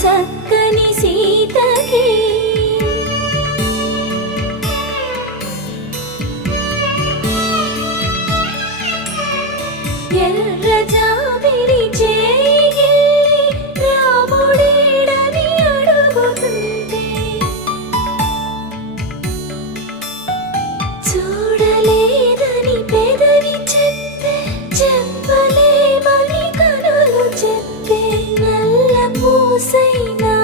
చక్కని సీతకి ఎర్ర జాబిలి చేయి రాముడేడని అడుగుతుంటే చూడలేదని పెదవి చెప్పే చెప్పలేమని కనులు చెప్పే నల్ల పూసైన